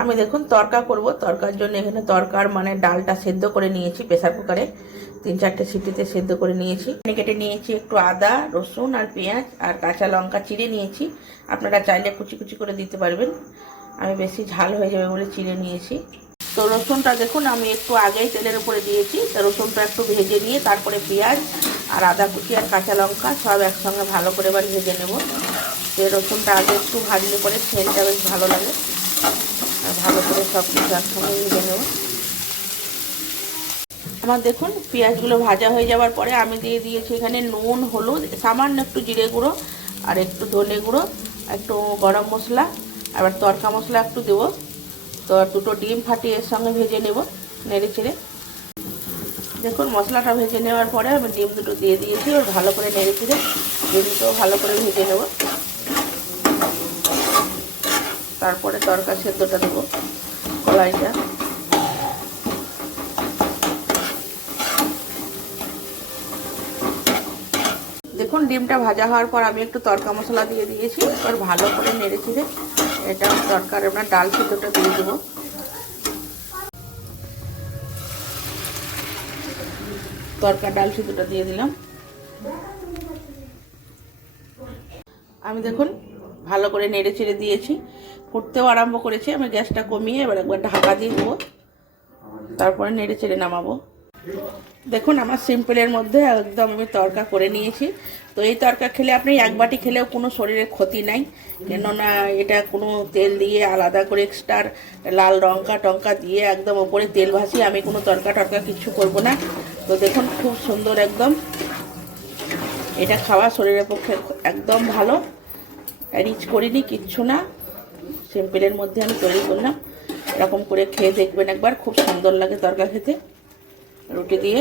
আমি দেখুন তরকা করব। তরকার জন্য এখানে তরকার মানে ডালটা সেদ্ধ করে নিয়েছি প্রেসার কুকারে, 3-4টে সিটিতে সেদ্ধ করে নিয়েছি। কেটে নিয়েছি একটু আদা, রসুন আর পেঁয়াজ আর কাঁচা লঙ্কা চিড়ে নিয়েছি। আপনারা চাইলে কুচি কুচি করে দিতে পারবেন, আমি বেশি ঝাল হয়ে যাবে বলে চিড়ে নিয়েছি। তো রসুনটা দেখুন আমি একটু আগেই তেলের উপরে দিয়েছি। তো রসুনটা একটু ভেজে নিয়ে তারপরে পেঁয়াজ আর আদা কুচি আর কাঁচা লঙ্কা সব একসঙ্গে ভালো করে এবার ভেজে নেব। তো রসুনটা আগে একটু ভাজলে পরে সেন্টটা বেশ ভালো লাগে। আর ভালো করে সব কিছু একসঙ্গে ভেজে নেব। আমার দেখুন পেঁয়াজগুলো ভাজা হয়ে যাওয়ার পরে আমি দিয়ে দিয়েছি এখানে নুন, হলুদ, সামান্য একটু জিরে গুঁড়ো আর একটু ধনে গুঁড়ো, একটু গরম মশলা, আবার তড়কা মশলা একটু দেবো। তো আর 2টো ডিম ফাটিয়ে এর সঙ্গে ভেজে নেব নেড়ে চেড়ে। দেখুন মশলাটা ভেজে নেওয়ার পরে আমি ডিম 2টো দিয়ে দিয়েছি, আর ভালো করে নেড়ে চেড়ে ডিম 2টো ভালো করে ভেজে নেব। তারপরে তরকা সেদ্ধটা দেবো কড়াইটা। দেখুন ডিমটা ভাজা হওয়ার পর আমি একটু তড়কা মশলা দিয়ে দিয়েছি, এবার ভালো করে নেড়ে চেড়ে এটা তরকার আমরা ডাল সিদ্ধটা দিয়ে দেবো। তরকা ডাল সিদ্ধটা দিয়ে দিলাম। আমি দেখুন ভালো করে নেড়ে চেড়ে দিয়েছি, ফুটতেও আরম্ভ করেছে। আমি গ্যাসটা কমিয়ে এবার একবার ঢাকা দিয়ে দেবো, তারপরে নেড়ে চেড়ে নামাবো। দেখুন আমার সিম্পলের মধ্যে একদম আমি তরকা করে নিয়েছি। তো এই তরকা খেলে আপনি এক বাটি খেলেও কোনো শরীরের ক্ষতি নাই, কেননা এটা কোনো তেল দিয়ে আলাদা করে এক্সট্রা লাল লঙ্কা টঙ্কা দিয়ে একদম ওপরে তেল ভাসিয়ে আমি কোনো তরকা টরকা কিছু করব না। তো দেখুন খুব সুন্দর একদম, এটা খাওয়া শরীরের পক্ষে একদম ভালো। রিচ করিনি কিচ্ছু না, সিম্পলের মধ্যে আমি তৈরি করলাম। এরকম করে খেয়ে দেখবেন একবার, খুব সুন্দর লাগে তরকা খেতে রুটি দিয়ে।